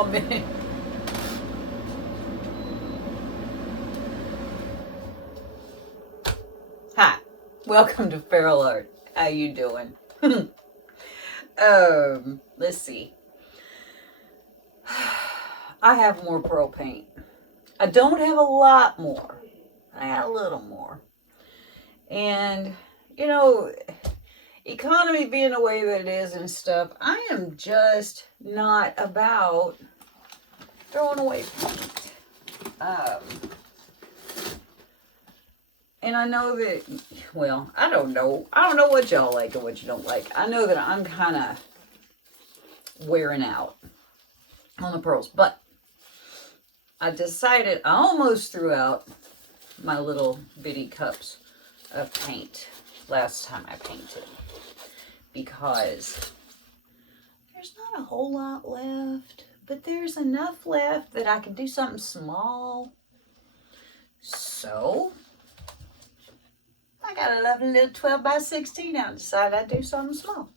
a minute. Hi, welcome to Feral Art. How you doing? Let's see. I have more pearl paint. I don't have a lot more. I got a little more. And, you know, economy being the way that it is and stuff, I am just not about throwing away paint. And I know that, well, I don't know what y'all like and what you don't like. I know that I'm kind of wearing out on the pearls, but I decided, I almost threw out my little bitty cups of paint last time I painted, because there's not a whole lot left, but there's enough left that I can do something small. So I got a lovely little 12 by 16 out and decided I'd do something small,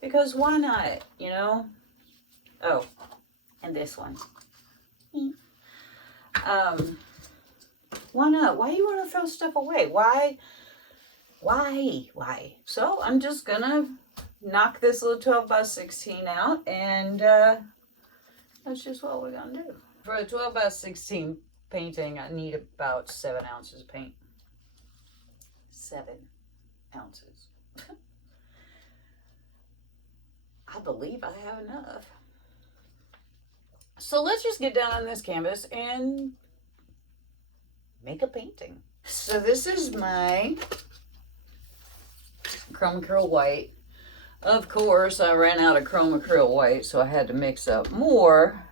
because why not, you know? Oh, and this one. Why not? Why do you want to throw stuff away? Why? So I'm just gonna knock this little 12 by 16 out, and that's just what we're gonna do. For a 12 by 16 painting, I need about 7 ounces of paint. 7 ounces. I believe I have enough. So let's just get down on this canvas and make a painting. So this is my Chrome Acrylic White. Of course, I ran out of Chrome Acrylic White, so I had to mix up more,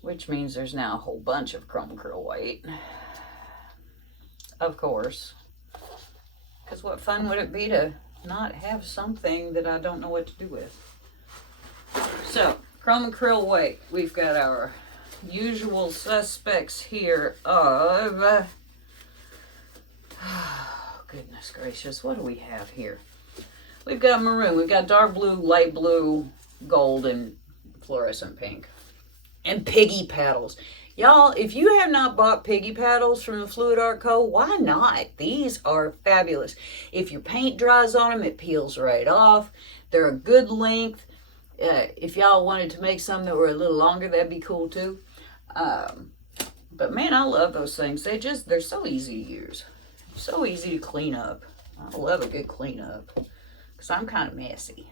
which means there's now a whole bunch of Chrome Acrylic White. Of course, because what fun would it be to not have something that I don't know what to do with? So, Chrome Acrylic White, we've got our usual suspects here of, oh, goodness gracious, what do we have here? We've got maroon, we've got dark blue, light blue, gold, and fluorescent pink. And piggy paddles. Y'all, if you have not bought piggy paddles from the Fluid Art Co., why not? These are fabulous. If your paint dries on them, it peels right off. They're a good length. If y'all wanted to make some that were a little longer, that'd be cool too. But man, I love those things. They're so easy to use. So easy to clean up. I love a good cleanup, because I'm kind of messy.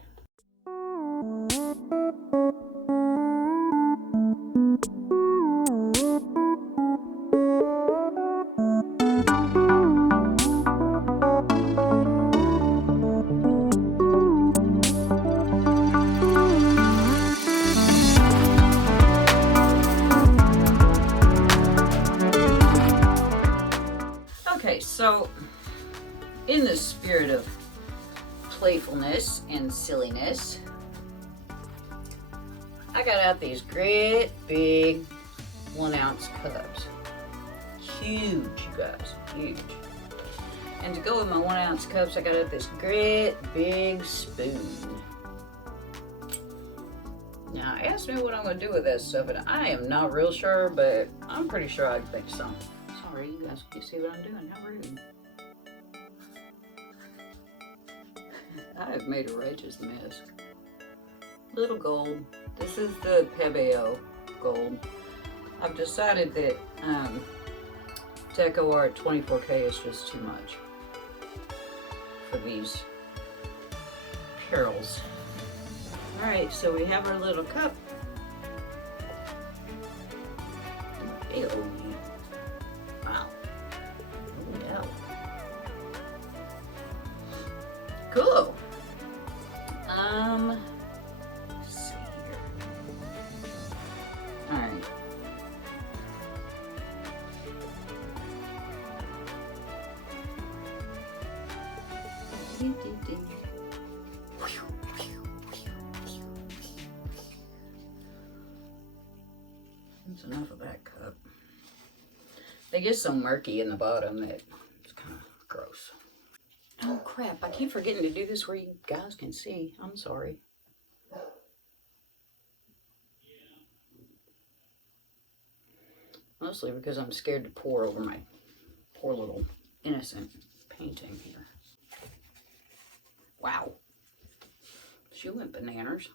Okay, so in the spirit of playfulness and silliness, I got out these great big 1 ounce cups. Huge, you guys, huge. And to go with my 1 ounce cups, I got out this great big spoon. Now, ask me what I'm going to do with that stuff, and I am not real sure, but I'm pretty sure I'd make some. Sorry, you guys, can you see what I'm doing? How rude. I have made a righteous mess. Little gold. This is the Pebeo gold. I've decided that Deco Art 24K is just too much for these perils. Alright, so we have our little cup. Ew. Wow. Oh, yeah. Cool. Let's see here. Alright. That's enough of that cup. They get so murky in the bottom that it's kind of gross. Oh crap, I keep forgetting to do this where you guys can see. I'm sorry. mostly because I'm scared to pour over my poor little innocent painting here. Wow. She went bananas.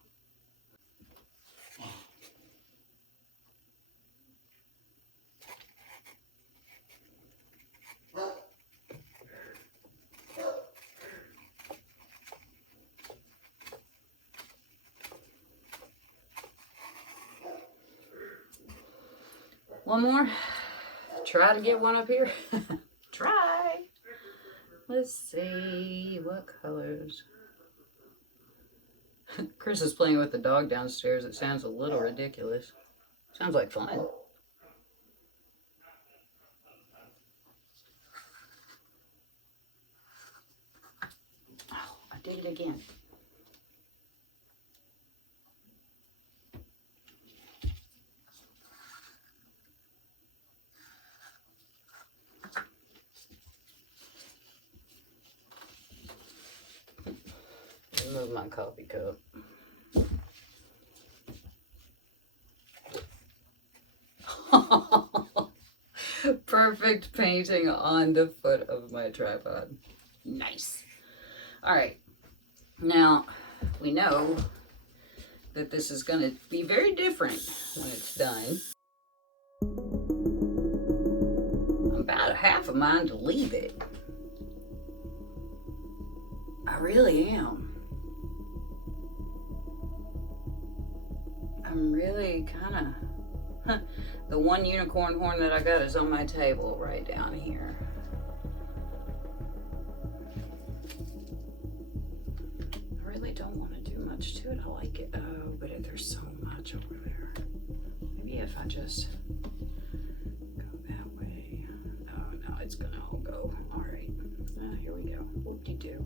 One more. Try to get one up here. Try. Let's see what colors. Chris is playing with the dog downstairs. It sounds a little ridiculous. Sounds like fun. Oh, I did it again. Remove my coffee cup. Perfect painting on the foot of my tripod. Nice. All right. Now, we know that this is going to be very different when it's done. I'm about half a mind to leave it. I really am. I'm really kind of... The one unicorn horn that I got is on my table right down here. I really don't want to do much to it. I like it. Oh, but there's so much over there. Maybe if I just go that way. Oh, no, it's going to all go. All right. Here we go. Whoop-de-doo.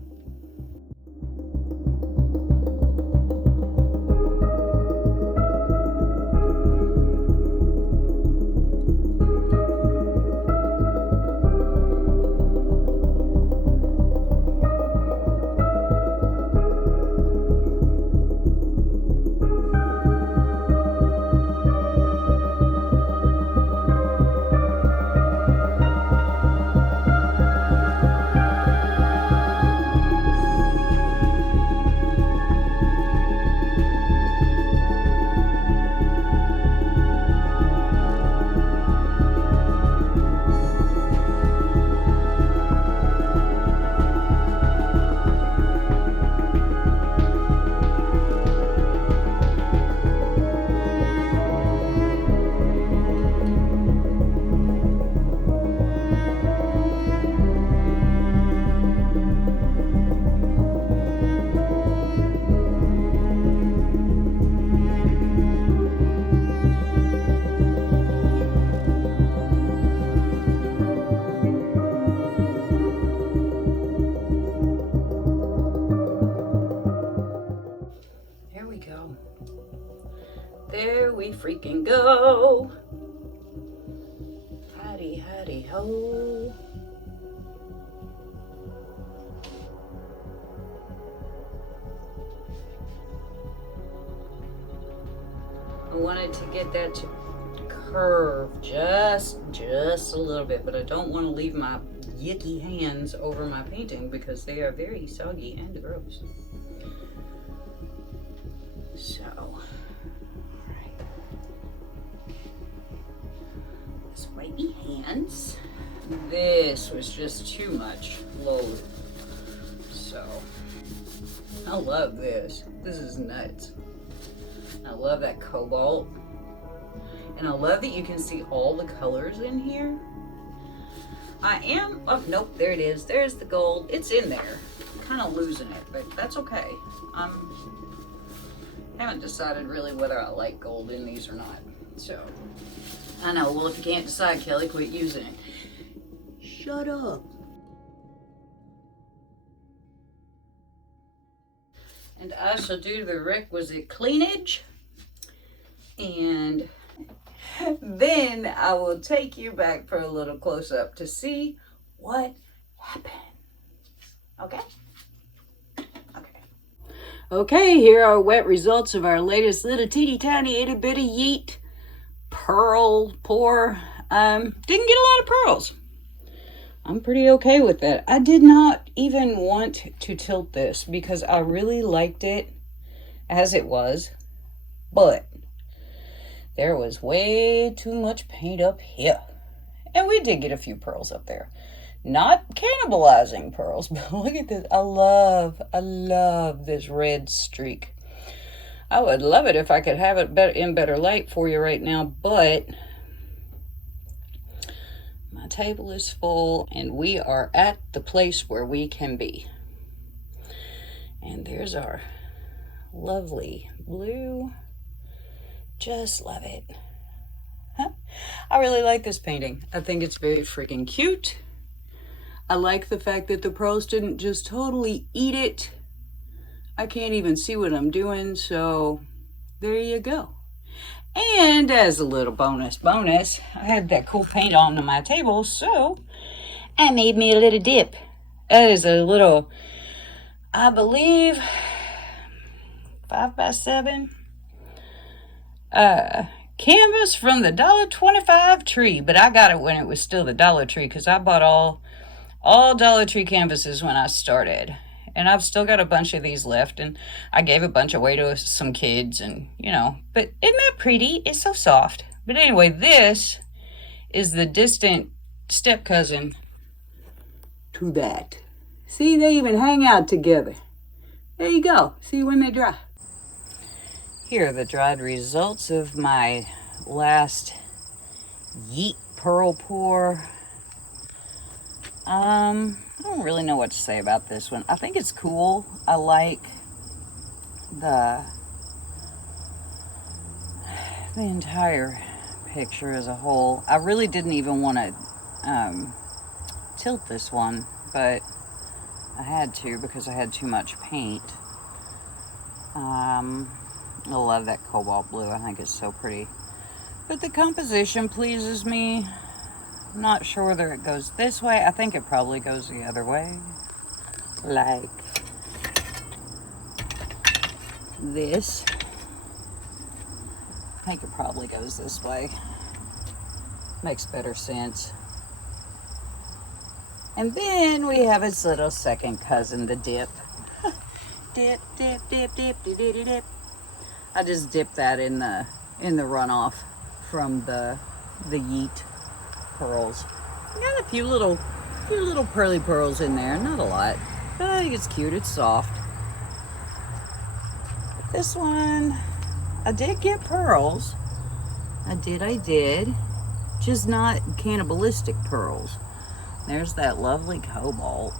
There we freaking go. Howdy, howdy, ho. I wanted to get that to curve just a little bit, but I don't want to leave my yucky hands over my painting because they are very soggy and gross. So, all right. This whitey hands. This was just too much load. So, I love this. This is nuts. I love that cobalt. And I love that you can see all the colors in here. Oh, nope, there it is. There's the gold. It's in there. I'm kind of losing it, but that's okay. I haven't decided really whether I like gold in these or not. So, I know, well, if you can't decide, Kelly, quit using it. Shut up. And I shall do the requisite cleanage. And then I will take you back for a little close-up to see what happened. Okay? Okay, here are wet results of our latest little teeny tiny itty bitty yeet pearl pour. Didn't get a lot of pearls. I'm pretty okay with that. I did not even want to tilt this because I really liked it as it was, but there was way too much paint up here. And we did get a few pearls up there. Not cannibalizing pearls, but look at this. I love this red streak. I would love it if I could have it in better light for you right now, but my table is full and we are at the place where we can be. And there's our lovely blue. Just love it. Huh? I really like this painting. I think it's very freaking cute. I like the fact that the pearls didn't just totally eat it. I can't even see what I'm doing, so there you go. And as a little bonus, I had that cool paint on my table, so I made me a little dip. That is a little, I believe, 5x7 canvas from the $1.25 tree, but I got it when it was still the Dollar Tree because I bought all Dollar Tree canvases when I started. And I've still got a bunch of these left, and I gave a bunch away to some kids, and, you know, but isn't that pretty? It's so soft. But anyway, this is the distant step cousin to that. See, they even hang out together. There you go. See when they dry. Here are the dried results of my last Yeet pearl pour. I don't really know what to say about this one. I think it's cool. I like the entire picture as a whole. I really didn't even want to tilt this one, but I had to because I had too much paint. I love that cobalt blue. I think it's so pretty. But the composition pleases me. I'm not sure whether it goes this way. I think it probably goes the other way. Like this. I think it probably goes this way. Makes better sense. And then we have its little second cousin, the dip. Dip, dip, dip, dip, dip, dip, dip. I just dipped that in the runoff from the Yeet pearls. Got a few little pearly pearls in there, not a lot, but I think it's cute. It's soft. This one, I did get pearls. I did, just not cannibalistic pearls. There's that lovely cobalt.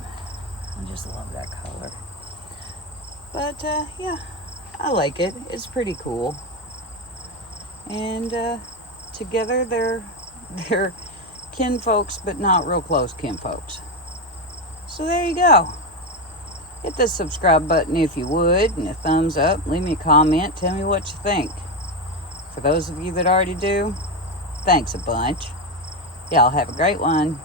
I just love that color. But yeah, I like it. It's pretty cool. And together they're kinfolks, but not real close kinfolks. So there you go. Hit the subscribe button if you would, and a thumbs up. Leave me a comment. Tell me what you think. For those of you that already do, thanks a bunch. Y'all have a great one.